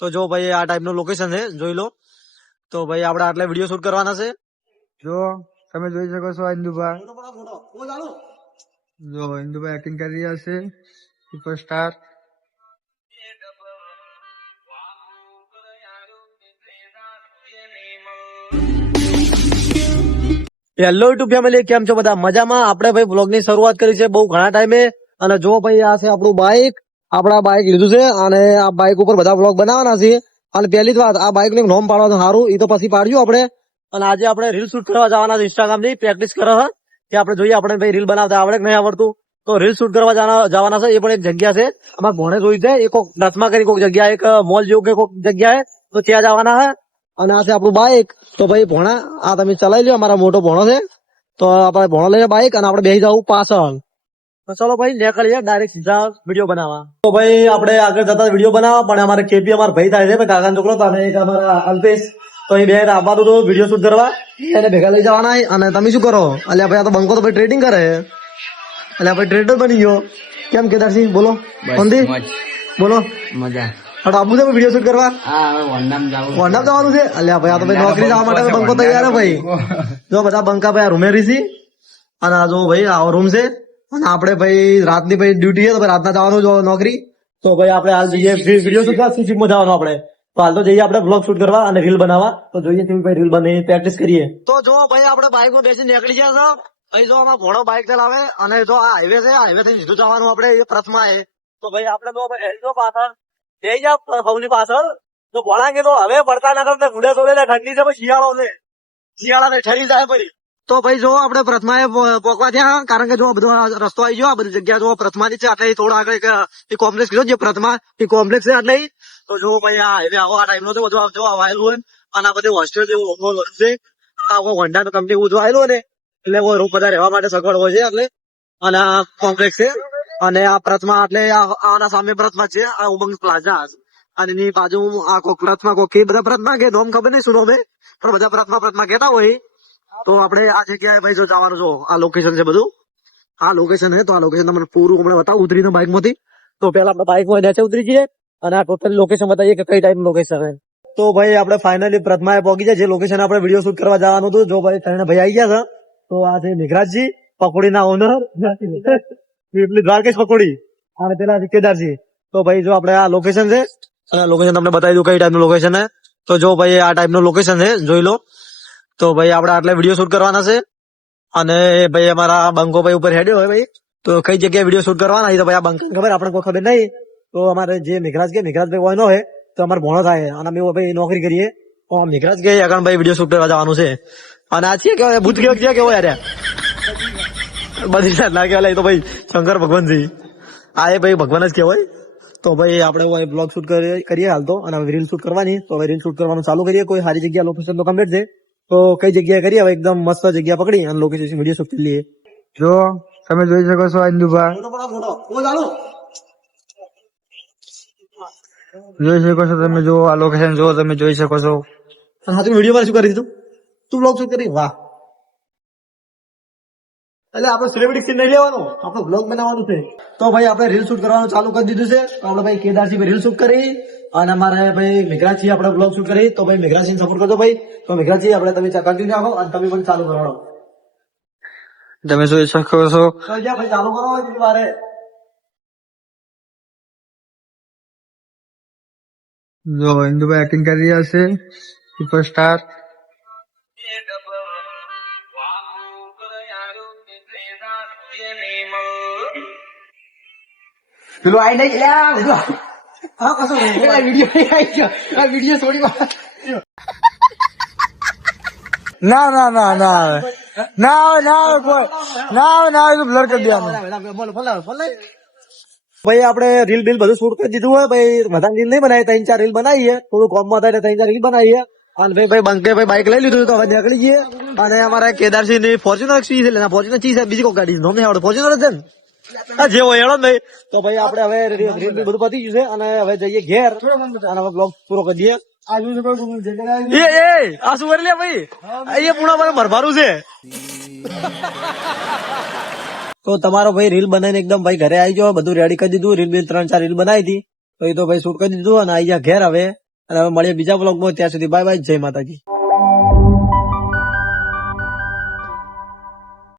તો જો ભાઈ આ ટાઈપનું લોકેશન છે, જોઈ લો. તો ભાઈ આપણે આટલા વિડીયો શૂટ કરવાના છે. જો તમે જોઈ શકો છો ઇન્દુભા, જો ઇન્દુભા એક્ટિંગ કરી રહ્યા છે સુપરસ્ટાર. હેલો યુટ્યુબ ફેમિલી, કેમ છો બધા? મજામાં? આપણે ભાઈ બ્લોગ ની શરૂઆત કરી છે બહુ ઘણા ટાઈમે. અને જો ભાઈ આ છે આપણું બાઇક, આપણા બાઇક લીધું છે અને આ બાઇક ઉપર બધા બ્લોગ બનાવવાના છે. અને પહેલી જ વાત, આ બાઇક નું નોમ પાડવાનું સારું, એ તો પછી પાડ્યું આપણે. અને આજે આપણે રીલ શૂટ કરવા જવાના છે, ઇન્સ્ટાગ્રામ ની પ્રેક્ટિસ કરવા કે આપણે જોઈએ આપણે ભાઈ રીલ બનાવતા આવડે કે નહીં આવડતું. તો રીલ શૂટ કરવા જવાના છે. એ પણ એક જગ્યા છે, અમારે ભોણે જોઈ છે, એ કોઈક રથમાં કરી કોઈક જગ્યા, એક મોલ જેવું કે કોઈક જગ્યાએ, તો ત્યાં જવાના છે. અને આ છે આપણું બાઇક. તો ભાઈ ભોણા આ તમે ચલાવી લો, અમારા મોટો ભોણો છે. તો આપણે ભોણો લઈએ બાઇક અને આપણે બેસી જવું પાછળ. તો ચલો ભાઈ નીકળીએ ડાયરેક્ટ સીધા વિડીયો બનાવવા. તો ભાઈ આપણે આગળ જતા વિડીયો બનાવવા, પણ અમારે કેપી અમારા ભાઈ થાય છે, કાકાનો છોકરો, અને એક અમારા અલ્પેશ. તો એ બે આવવાનું તો વિડીયો શૂટ કરવા એને ભેગા લઈ જવાના. અને તમે શું કરો? અલ્યા ભાઈ આ તો બંકો તો ભાઈ ટ્રેડિંગ કરે, અલ્યા ભાઈ ટ્રેડર બની ગયો. કેમ કેદારસિંહ બોલો? બોલો મજા. આબુ છે વિડીયો શૂટ કરવા? વંડામ જવાનું છે. અલ્યા ભાઈ આ તો ભાઈ નોકરી જવા માટે બંકો તૈયાર છે ભાઈ. જો બધા બંકા ભાઈ રૂમે રીસી. અને આ જો ભાઈ આવો રૂમ છે. અને આપણે ભાઈ રાતની ભાઈ ડ્યુટી છે, તો ભાઈ રાતના જવાનું જો નોકરી. તો ભાઈ આપણે હાલ જઈએ વિડીયો શૂટ કરવા, સીસીમાં જવાનું આપણે. તો હાલ તો જઈએ આપણે બ્લોગ શૂટ કરવા અને રીલ બનાવવા. તો જોઈએ કેવી ભાઈ રીલ બને, પ્રેક્ટિસ કરીએ. તો જો ભાઈ આપણે બાઇક માં બેસી નીકળી ગયા છો. અહીં જો આમાં ઘોડો બાઇક ચલાવે, અને જો આ હાઈવે છે, હાઈવે થી સીધું જવાનું આપણે પ્રથમા એ. તો ભાઈ આપણે જો પાછળ જઈ જાવ સૌની પાછળ. તો ઘોડા કે તો હવે પડતા ના કરતા ગુડે તો ઠંડી છે, શિયાળો છે, શિયાળા ને ઠરી જાય પછી. તો ભાઈ જો આપણે પ્રથમા પોકવા થયા, કારણ કે જો બધો રસ્તો આવી ગયો, આ બધી જગ્યા જો પ્રથમાની છે. એટલે થોડા આગળ કોમ્પ્લેક્સ કીધો, જે પ્રથમા એ કોમ્પ્લેક્સ છે. એટલે તો જો ભાઈ આ હવે આવો આ ટાઈમ નો બધું જો આવેલું હોય. અને આ બધું હોસ્ટેલ જેવું છે, આ વંડા નો કંપની બધું આવેલું હોય ને, એટલે બધા રહેવા માટે સગવડ હોય છે. એટલે અને આ કોમ્પ્લેક્સ છે. અને આ પ્રથમા એટલે આના સામે પ્રથમા છે, આ ઉમંગ પ્લાઝા. અને એની બાજુ આ કોક પ્રથમા કોક બધા પ્રથમા કે નોમ ખબર નહીં શું નોમ છે, પણ બધા પ્રથમા કહેતા હોય. તો આપણે આ જગ્યાએ ભાઈ જો જવાનું, જો આ લોકેશન છે બધું, આ લોકેશન છે. તો આ લોકેશન તમને પૂરું હમણાં બતાવું ઉતરીને બાઇક માંથી. તો પેલા આપણે બાઇક માં નીચે ઉતરી જઈએ અને આ ટોટલ લોકેશન બતાવીએ કે કઈ ટાઈપ લોકેશન છે. તો ભાઈ આપણે ફાઇનલી પ્રથમાએ પહોંચી જાય, જે લોકેશન આપણે વિડીયો શૂટ કરવા જવાનું હતું. જો ભાઈ ત્રણે ભાઈ આવી ગયા છે. તો આ છે મેઘરાજજી, પકોડી ના ઓનર, દ્વારકેશ પકોડી, અને પેલા કેદારજી. તો ભાઈ જો આપણે આ લોકેશન છે, અને લોકેશન તમને બતાવી દઉં કઈ ટાઈપનું લોકેશન છે. તો જો ભાઈ આ ટાઈપનું લોકેશન છે, જોઈ લો. તો ભાઈ આપણે આટલા વિડીયો શૂટ કરવાના છે. અને ભાઈ અમારા બંકો ભાઈ ઉપર હેડ્યો હોય ભાઈ, તો કઈ જગ્યાએ વિડીયો શૂટ કરવાના તો ભાઈ આ બંકા ખબર, આપણે કોઈ ખબર નહીં. તો અમારે જે મેઘરાજ ભાઈ હોય નો હોય, તો અમારે ભણો થાય, અને અમે ભાઈ નોકરી કરીએ. તો મેઘરાજ કે આગળ ભાઈ વિડીયો શૂટ કરવા જવાનું છે. અને આ છે કેવાય ભૂત કેવો યાર બધી ના કહેવાય, તો ભાઈ શંકર ભગવાનજી, આ એ ભાઈ ભગવાન જ કહેવાય. તો ભાઈ આપણે બ્લોગ શૂટ કરીએ હાલ તો, અને રીલ શૂટ કરવાની. તો હવે રીલ શૂટ કરવાનું ચાલુ કરીએ. કોઈ સારી જગ્યા લોકેશન તો કમ્પ્લીટ છે. તો કઈ જગ્યાએ કરીએ હવે એકદમ મસ્ત જગ્યા પકડી અને લોકેશન વિડીયો શૂટ કરી લઈએ. જો તમે જોઈ શકો છો ઇન્દુભા, જોઈ શકો છો તમે, જો આ લોકેશન જો તમે જોઈ શકો છો. હા, તું વિડીયો માં શું કરી દીધું? તું બ્લોગ શૂટ કરી? વાહ. એટલે આપણે સેલિબ્રિટી સીન નહીં લેવાનો, આપણે બ્લોગ બનાવવાનું છે. તો ભાઈ આપણે રીલ શૂટ કરવાનું ચાલુ કરી દીધું છે. તો આપણે ભાઈ કેદારસિંહ રીલ શૂટ કરી, અને અમારે ભાઈ મેઘરાજસિંહ આપણે બ્લોગ શૂટ કરી. તો ભાઈ મેઘરાજસિંહ સપોર્ટ કરજો ભાઈ. તો મેઘરાજસિંહ આપણે તમે કન્ટિન્યુ રાખો, અને તમે પણ ચાલુ કરવાનો. તમે જોઈ શકો છો. તો જ્યાં ભાઈ ચાલુ કરો મારે. જો ઇન્દુભા એક્ટિંગ કરી રહ્યા છે સુપરસ્ટાર. પેલું આઈ નહીં વિડીયો છોડી ના ના ના ના ના ના ના ના બ્લર કરી દેવાનું. ભાઈ આપણે રીલ બિલ બધું શૂટ કરી દીધું હોય ભાઈ, બધા રીલ નહીં બનાવી, 3-4 રીલ બનાવીએ, થોડું કોમમાં થાય 3-4 રીલ બનાવીએ. અને ભાઈ બંકે ભાઈ બાઇક લઈ લીધું, તો હવે નીકળી જઈએ. અને અમારા કેદારસિંહ ની ફોર્ચ્યુનર ચી છે, ફોર્ચ્યુનર ચી છે, બીજી કોઈ ગાડી નોમ નહીં આવડે, ફોર્ચ્યુનર જ છે ને. જે હોય એનો નહીં. તો ભાઈ આપણે હવે રીલ બધું પતી ગયું છે, અને હવે જઈએ ઘેર, અને હવે બ્લોગ પૂરો કરી દઈએ. આ શું કરી લે ભાઈ, એ પૂણા ભરભારું છે. તો તમારો ભાઈ રીલ બનાવીને એકદમ ભાઈ ઘરે આવી ગયો, બધું રેડી કરી દીધું. રીલ બિલ 3-4 રીલ બનાવી હતી, તો એ તો ભાઈ શૂટ કરી દીધું અને આવી ગયા ઘેર. હવે અને હવે મળીએ બીજા બ્લોગમાં. ત્યાં સુધી બાય બાય, જય માતાજી.